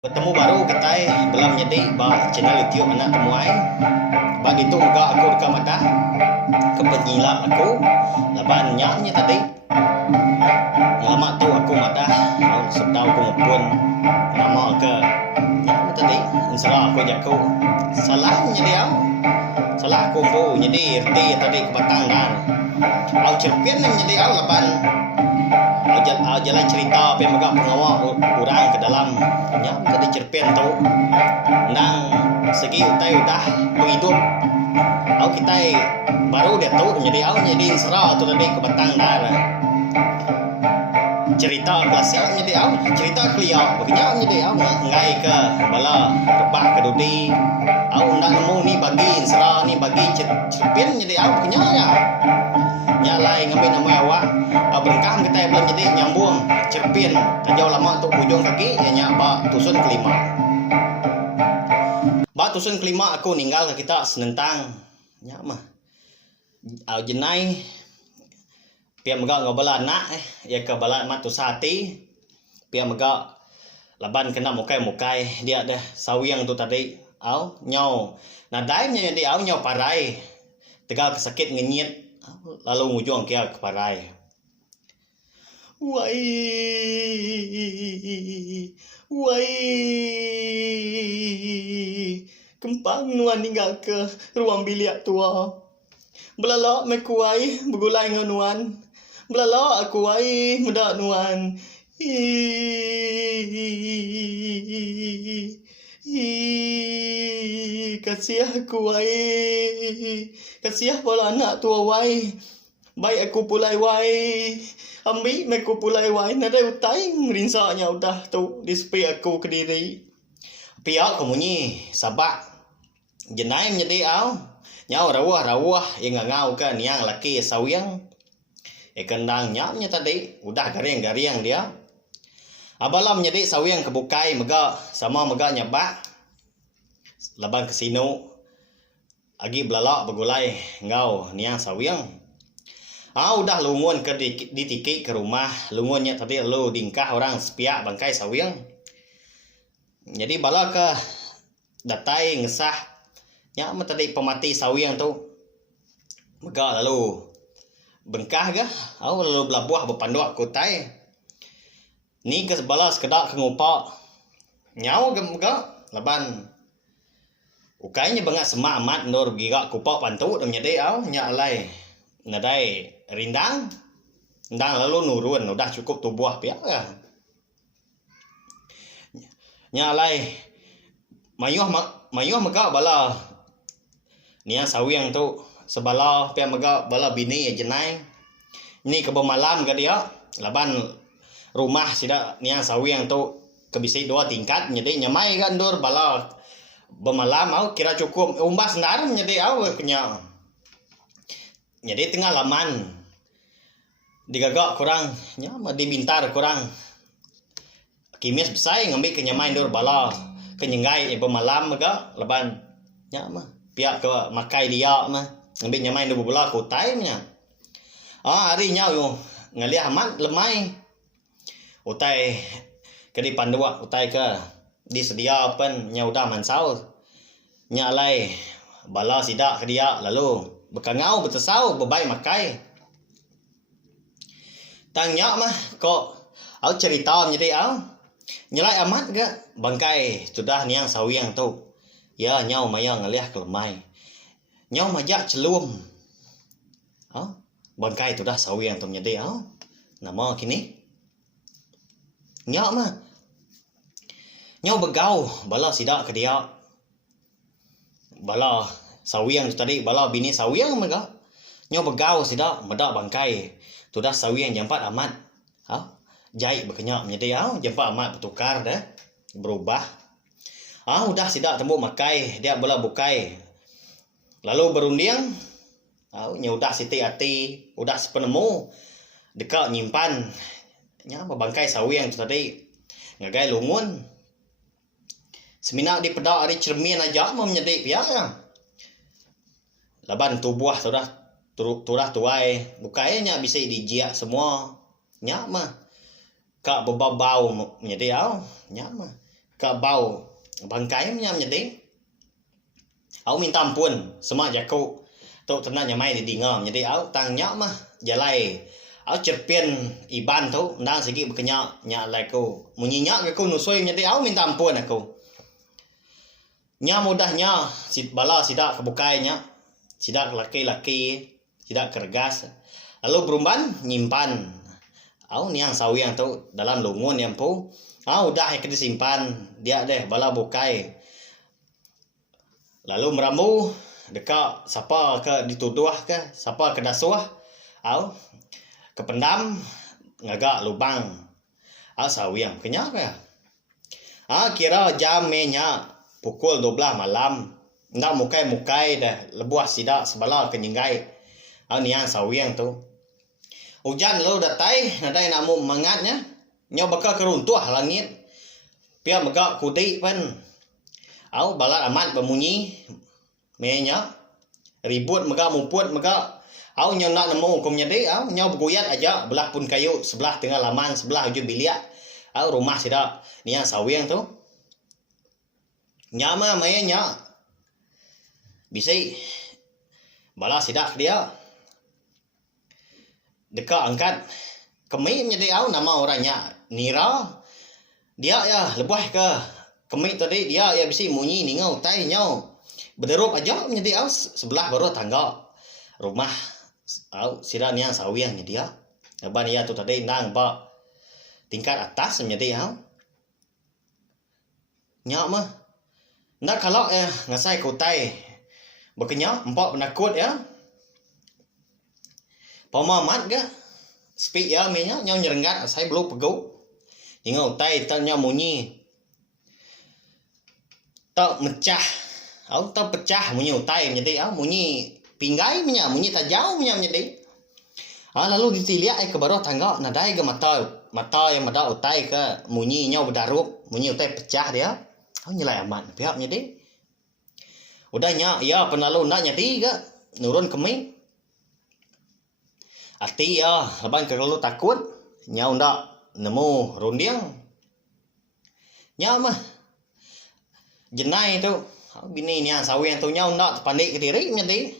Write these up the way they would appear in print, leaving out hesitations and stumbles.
Bertemu baru katai belum jadi ba channel YouTube anak temuai. Ba itu juga aku rekam ada kepenyilap aku laban nyamnya tadi. Lama tu aku madah sedau aku ngepun nama ke nyam tadi insya aku jaku salahnya dia. Salah aku bu jadi reti tadi ke batang dan au cerpian jadi au laban jalan cerita apa yang megak pengawal orang ke dalam nyam tadi cerpen tu nang segi utai udah hidup au kita baru dia tahu jadi au jadi serah tu tadi ke batang dar cerita klasik jadi au cerita clear begini jadi au ngai ke bala rebah ke dudi au ndak nemu ni bagi serah ni bagi cerpen jadi au begini ya nyalai ngambil nama awak berkam kita belum jadi nyambung cerpin tajau lama untuk ujung kaki ya ba tusun kelima aku ninggal ke kita senentang nya mah jenai pia mega ngobala anak ya ke bala mat tu sati pia mega laban kena mukai dia dah sawiang tu tadi au nyau nadai nya di au nyau parai tegal kesakit ngenyit lalu ngujung kia ke parai. Wai kempang nuan tinggal ke ruang bilik tua. Belalak me kuai begulai dengan nuan. Belalak aku wai muda nuan. Kasih aku wai. Kasih pola anak tua wai. Baik aku pulai wai. Ambil aku pulai wai. Nada utai merinsaknya udah tu display aku ke diri. Pihak kemunyi sabak. Jenai menjadi au. Nyau rawah yang ngau kan yang laki sawiang. Kendang nyapnya tadi udah garing dia. Abala menjadi sawiang kebukai mega sama mega nyabak. Laban kesino. Agi belalak begulai ngau niang sawiang. Udah lungun ke di tiki ke rumah. Lungunnya tadi lu dingkah orang sepiak bangkai sawiang. Jadi bala ke datai ngesah. Nya tadi pemati sawiang tu. Mega lalu bengkah ke. Lalu belabuah berpanduak kutai. Ni ke bala sekedak ke ngupak. Nyau ke mega laban. Ukainya banget semak amat nur giga kupak pantu dan menjadi au nya alai nadai rindang ndang lalu nurun udah cukup tubuh pia ya nya alai mayuh mega bala nia sawiang tu sebala pia mega bala bini ya jenai ni ke malam ke dia laban rumah sida nia sawiang tu kebisi 2 tingkat jadi nyamai kan dur bala bermalam au kira cukup umbas ndarum jadi au kenya jadi tengah laman digagak kurang nya dibintar kurang kimis besai ngambil kenyamain dur bala kenyenggai bermalam mega leban nya mah pihak ke makai dia mah ngambil nyamain dur bola kutai nya hari nya yo ngali amat lemai utai ke di pandua utai ke disedia pen nya udah mansau nya alai bala sidak ke dia lalu bekangau betesau bebai makai tanya mah kok au cerita menjadi au nyelai amat ke bangkai sudah niang sawiang tu ya nyau mayang ngeliah kelemai nyau majak celum bangkai tu dah sawiang tu menjadi au nama kini nyau mah nyau begau bala sidak ke dia bala sawiang tadi bala bini sawiang mega nyau begau sidak medak bangkai tu dah sawiang jampat amat jai berkenyak menjadi jampat amat bertukar dah berubah udah sidak tembuk makai dia bala bukai lalu berunding nyau udah siti hati udah sepenemu dekat nyimpan nya bangkai sawiang tadi ngagai lungun semina di pedak hari cermin aja mau menjadi pihak ya. Laban tubuh turah tuai bukainya bisa dijiak semua nya mah kak bebabau menjadi au nya mah ke bau bangkai menjadi au minta ampun sama jaku tu tenan nyamai di dinga menjadi au tangnya mah jalai au cerpien iban tu ndang sigi bekenya nya laiku munyinya ke ku nusoi menjadi au minta ampun aku nya mudahnya si bala sidak kebukainya sidak laki-laki sidak kergas lalu berumban nyimpan au niang sawiang tu dalam lungun yang pu au dah ke disimpan dia deh bala bukai lalu meramu dekat siapa ke dituduh ke siapa ke dasuah au kependam ngagak lubang au sawiang kenya ke kira jamnya pukul 12 malam ndak mukai dah lebuah sidak sebala kenyinggai au niang sawiang tu hujan lo datai nadai namu mangatnya nyo bakal keruntuh langit pia megak kudi pen au balat amat bemunyi menya ribut megak mumput megak au nyo nak nemu hukum nyadi au nyo beguyat aja belah pun kayu sebelah tengah laman sebelah hujung biliak au rumah sida niang sawiang tu nyama menya bisi bala sidak dia dekat angkat kemi menjadi au nama orangnya Nira dia ya lebih ke kemi tadi dia ya bisi munyi ningau tai nyau berderup aja menjadi au sebelah baru tangga rumah au sira niang sawiang dia ban dia tu tadi nang ba tingkat atas menjadi au nyak mah ndak kalau ngasai kutai bekenya empat penakut ya pemamat ke speak ya menya nyau nyerenggat saya belum pegau ingau tai tanya munyi tak mecah au tak pecah munyi utai menjadi au munyi pinggai menya munyi tajau menya menjadi lalu ditiliak ke bawah tangga nadai ke mata yang mada utai ke munyi nyau berdarup munyi utai pecah dia au nyelai aman pihak menjadi udahnya ya penalu nak nyadi ke nurun kemi arti ya laban kalau takut nyau ndak nemu rundiang nya mah jenai tu bini ni sawiang tu nyau ndak pandai ke diri menjadi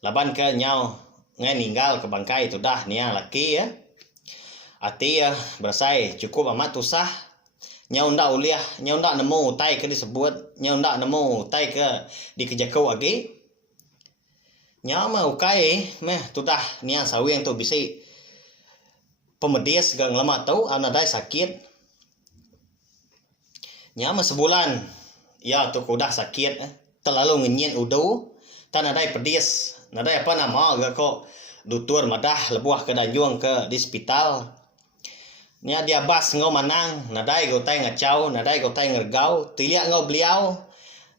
laban ke nyau ngai ninggal ke bangkai tu dah nia laki ya arti ya bersai cukup amat tusah nyau ndak uliah nyau ndak nemu tai ke disebut nyau ndak nemu tai ke dikejakau agi nya mah ukai meh tu dah niang sawiang tu bisi pemedis gang lama tau anadai sakit nya mah sebulan ya tu kudah sakit terlalu ngenyit udu tan adai pedis nadai apa nama ga kok dutur madah lebuah ke danjuang ke di hospital nya dia bas ngau manang nadai go tai ngacau nadai go tai ngergau tilia ngau beliau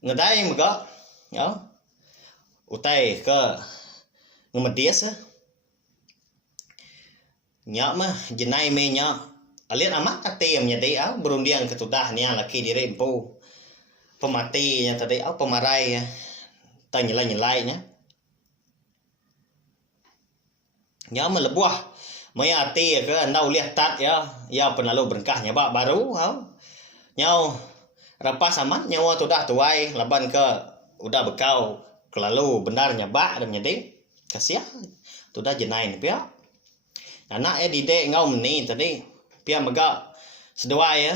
nadai mega ya utai ke ngemedias nya mah jenai menya alian amat atem nya dei au berundiang ketudah nia laki diri empu pemati nya tadi au pemarai ta nyelai nya nya mah lebuah maya ati ke andau lihat tat ya penalu berkah nya bak baru au nyau rapas amat nyawa tudah tuai laban ke udah bekau lalu benar nyabak dan nyedi kasiah tu dah jenai ni pia anak didek ngau meni tadi pia mega seduai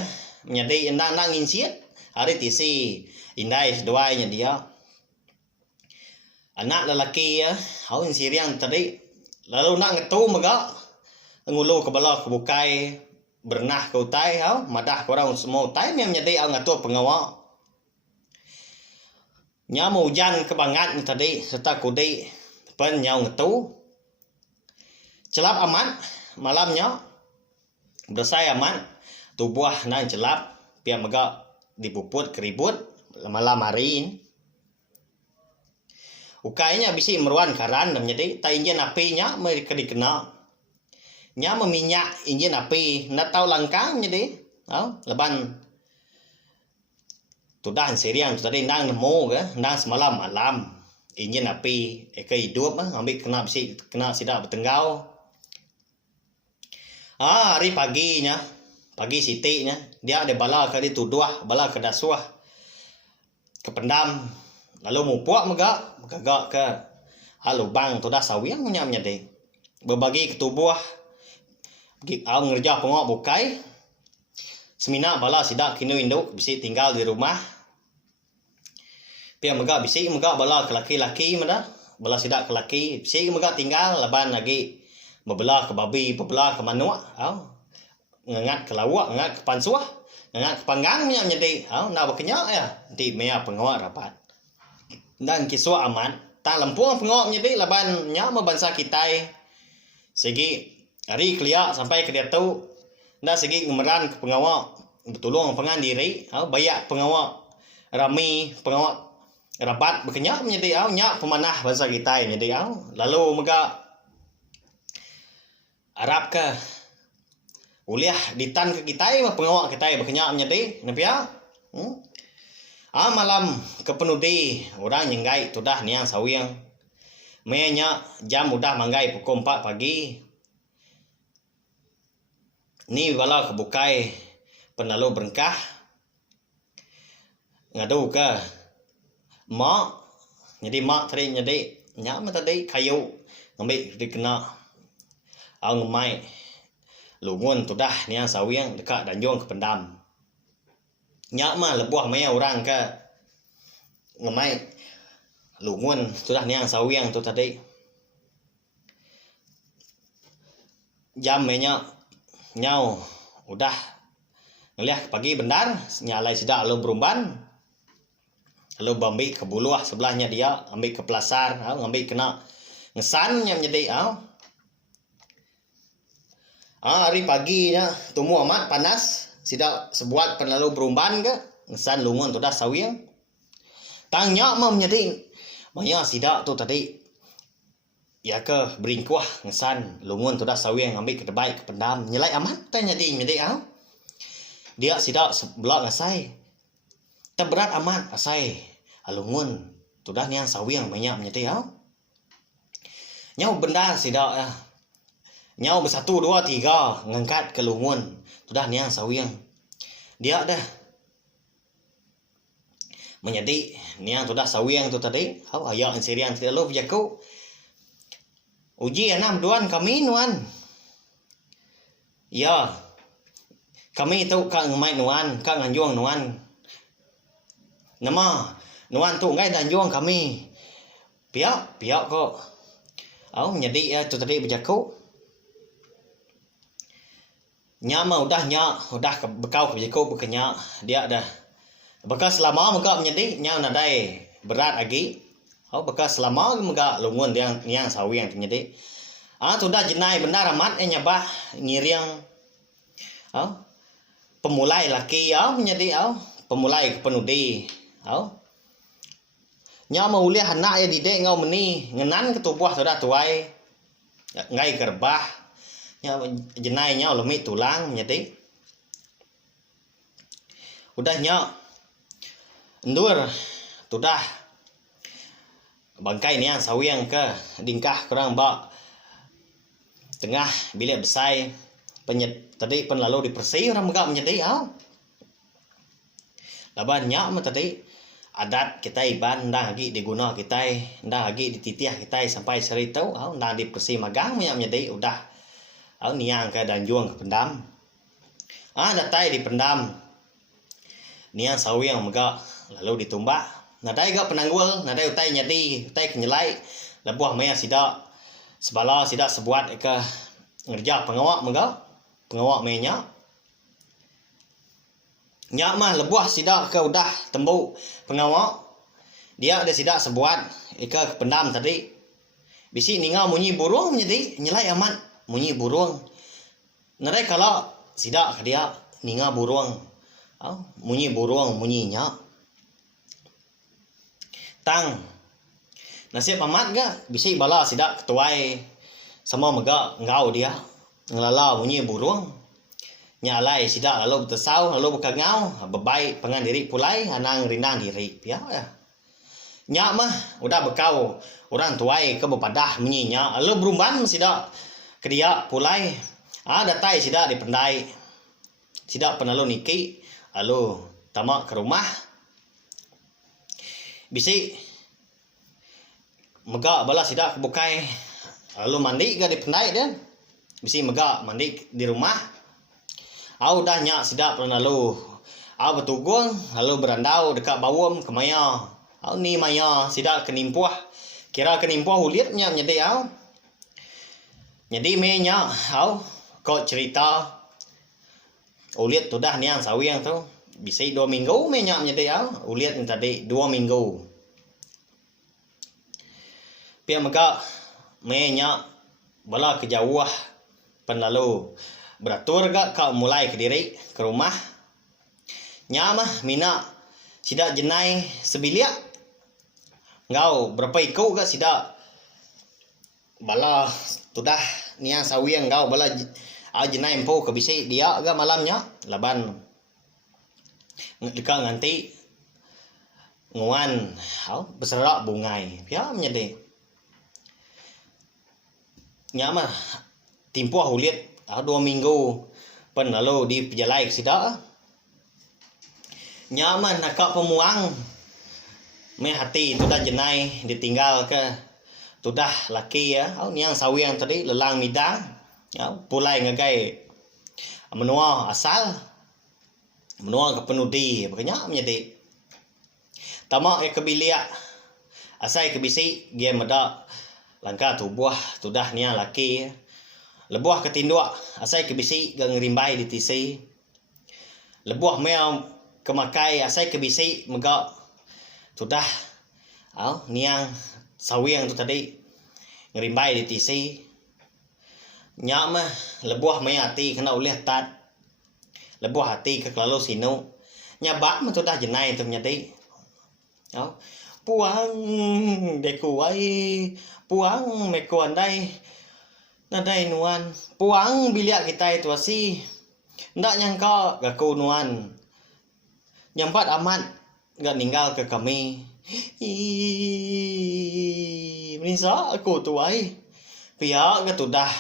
nyedi nang insiat hari tisi indai seduai nya dia anak lelaki hau insirian tadi lalu nak ngetu mega ngulu ke bala ke bukai bernah ke utai hau madah korang semua utai mem nyedi au ngatur pengawa nyamu hujan kebangat tadi serta kudi pen nyau ngetu celap aman malamnya bersai aman tubuh nang celap pia mega dipuput keribut malam hari ukainya bisi meruan karan dan jadi ta injen apinya mereka dikena nya meminyak injen api nak tahu langkang jadi leban tu dah seriang tu tadi nang nemu ke nang semalam malam injen api ke hidup ambil kena bisi kena sidak bertenggau hari paginya pagi sitiknya dia ada bala ke dituduh, bala ke dasuah, ke pendam, lalu mupuak megak ke lubang tu dah sawiang punya deh. Berbagi ke tubuh, ngerja pengok bukai, semina bala sidak kinu induk bisi tinggal di rumah. Pia megak bisi megak bala ke laki-laki mana, bala sidak ke laki, bisi megak tinggal laban lagi bebelah ke babi, bebelah ke manuk, ngangat ke lawak, ngangat ke pansuah, ngangat ke panggang punya deh. Nak berkenyak ya, nanti mea pengawak rapat. Dan kisah aman, tak lempung pengawak deh laban nya bangsa kita. Segi hari keliak sampai ke dia tahu, dah segi ngemeran ke pengawak, betulung pengan diri, bayak pengawak rami, pengawak rapat berkenyak menjadi nyak pemanah bangsa kita menjadi lalu mega Arab ke uliah ditan ke kita pengawak kita berkenyak menjadi napia malam ke penudi orang nyenggai tu dah niang sawiang menya jam udah manggai pukul 4 pagi ni bala kebukai penalu berengkah ngadu ke mak jadi mak tadi jadi nyak mah tadi kayu ngambil dikena ngemai lungun tu dah niang sawiang dekat danjung ke pendam nyak mah lebuah maya orang ke ngemai lungun tu dah niang sawiang tu tadi jam menya nyau udah ngeliah pagi bendar nyalai sedak lalu berumban lalu ambil ke buluah sebelahnya dia ambil ke pelasar ambil kena ngesan yang menjadi hari paginya tumu amat panas sidak sebuat penlalu berumban ke ngesan lungun tu dah sawiang tangnya mah menjadi maya sidak tu tadi ya ke beringkuah ngesan lungun tu dah sawiang ambil ke debai ke pendam nyelai amat tanya menjadi dia sidak sebelah ngasai terberat amat asai lungun tu dah niang sawiang banyak menjadi nyau benda sidak nyau bersatu dua tiga ngangkat ke lungun tu dah niang sawiang dia dah menjadi niang tu dah sawiang tu tadi ayah inserian tidak lo jago uji enam duan kami nuan ya kami tahu kak ngemai nuan kak nganjuang nuan nama nuan tu ngai danjuang kami pihak kok menjadi tu tadi berjaku nyama udah bekau berjaku berkenyak dia dah bekas selama muka menjadi nya nadai berat lagi bekas selama muka lungun dia yang sawiang menjadi sudah jenai benar amat nyabah ngiriang pemulai laki menjadi pemulai penudi nya mau uliah anak ya didek ngau meni ngenan ke tubuh sudah tuai ngai kerbah nya jenai nya lumi tulang menjadi udah nya endur sudah bangkai ni yang sawiang ke dingkah kurang bak tengah bilik besai tadi pen lalu dipersih orang megak menjadi laban nyak mah tadi adat kita iban dah lagi diguna kita dah lagi dititiah kita sampai seri tahu dah dipersih magang menjadi udah niang ke danjuang ke pendam datai di pendam niang sawiang megak lalu ditumbak nadai gak penanggul nadai utai nyadi utai kenyelai lebuah maya sidak sebala sidak sebuat ke ngerja pengawak megak pengawak menya nyak mah lebuah sidak ke udah tembuk pengawak dia ada sidak sebuat ke pendam tadi bisi ningau munyi burung menjadi nyelai amat munyi burung nadai kalau sidak ke dia ningau burung munyi burung munyi nyak tang nasib amat ga bisi bala sidak ketuai sama mega ngau dia ngelala bunyi burung nyalai sidak lalu bersau lalu buka ngau bebai pengan diri pulai anang rindang diri pia nyak mah udah bekau orang tuai ke bepadah menyinya lalu berumban sidak ke dia pulai datai sidak dipendai Sida penalo niki alo tamak ke rumah. Bisi megak bala sida ke bukai alo mandi ke di pendai dan. Bisi megak mandi di rumah. Au dah nyak sida penalo. Au betugung alo berandau dekat bawam ke maya. Au ni maya sida kenimpuah. Kira kenimpuah ulit nya nyedi au. Jadi me nya au kau cerita ulit tu dah niang sawiang tu. Bisa 2 minggu me nya nyedi au. Ulit ni tadi 2 minggu. Pia mega me nya bala kejauh penlalu beratur gak kau mulai ke diri ke rumah. Nya mah mina sida jenai sebiliak. Ngau berapa ikut gak sida bala tu dah niang sawiang ngau bala jenai empo ke bisi dia gak malamnya laban dekat nganti nguan au beserak bungai. Pia menyedi. Nya mah timpuah ulit 2 minggu pen lalu di pejalai ke sida. Nya mah nak pemuang me hati tu dah jenai ditinggal ke tu dah laki ya au niang sawiang tadi lelang midang ya pulai ngagai menua asal menua ke penudi makanya menjadi tamak ke bilia asai ke bisi dia meda langkah tubuh tu dah niang laki lebuah ke tindua asai ke bisi gang rimbai di tisi lebuah me kemakai asai ke bisi mega tu dah au niang sawiang tu tadi ngerimbai di tisi nya mah lebuah me hati kena ulih tat lebuah hati ke kelalu sinu nya bak mah tu dah jenai tu nyadi au puang deku wai puang me ko andai nadai nuan puang bilia kita itu asi ndak nyangka gaku nuan nyampat amat gak ninggal ke kami. Menisa aku tu ai. Pihak ke tu dah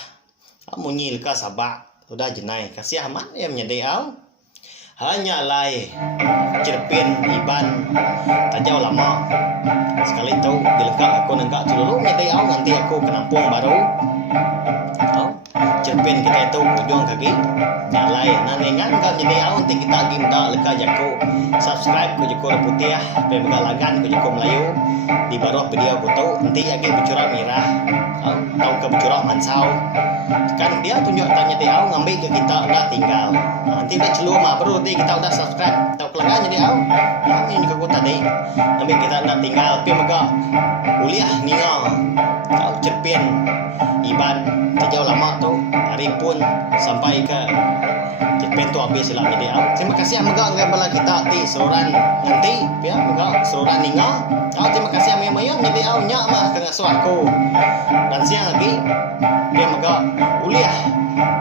munyil ka sabak tu dah jenai kasih amat yang menyedai au. Hanya lai cerpin iban tajau lama. Sekali tu dilengkap aku nengkak dulu menyedai au nanti aku ke Nampung baru. Au cerpin kita itu ujung kaki. Nyalai naningan kau jadi awak nanti kita lagi muda leka jago subscribe ke Joko Putih ya pemegalagan ke Joko Melayu di bawah video aku tahu nanti lagi bercurah merah tahu ke bercurah mansau kan dia tunjuk tanya dia awak ngambil ke kita udah tinggal nanti udah celur mah baru nanti kita udah subscribe tahu kelanggan jadi awak ini ke aku tadi ngambil kita udah tinggal pemega uliah ninga tahu cerpin iban sejauh lama tu hari pun sampai ke cerpen tu habis lah jadi terima kasih mega ngai bala kita ti seluran nanti ya mega seluran ninga terima kasih mayang jadi nya mah kena suarku dan siang lagi dia mega uliah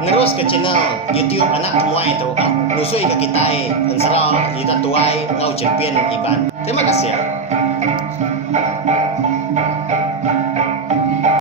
ngerus ke channel YouTube anak temuai tu nusui ke kita ansara kita tuai ngau cerpen iban terima kasih ya.